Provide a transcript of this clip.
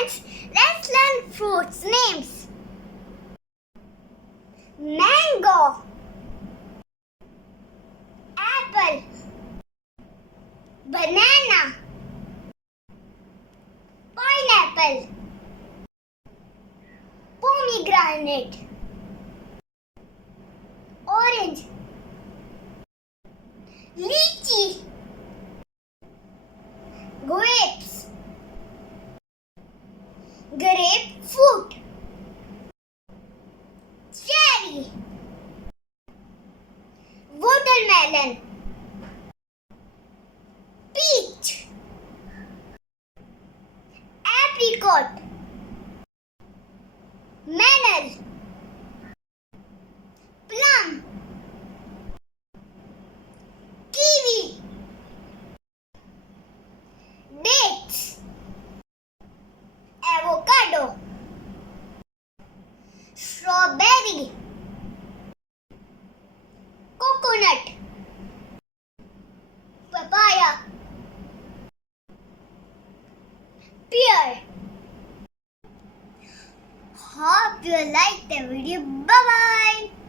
friends, let's learn fruits names. Mango, apple, banana, pineapple, pomegranate, orange, lychee, grapes, grapefruit, cherry, watermelon, peach, apricot, melon, plum, kiwi, dates, avocado, strawberry, coconut, papaya, pear. Hope you liked the video. Bye bye.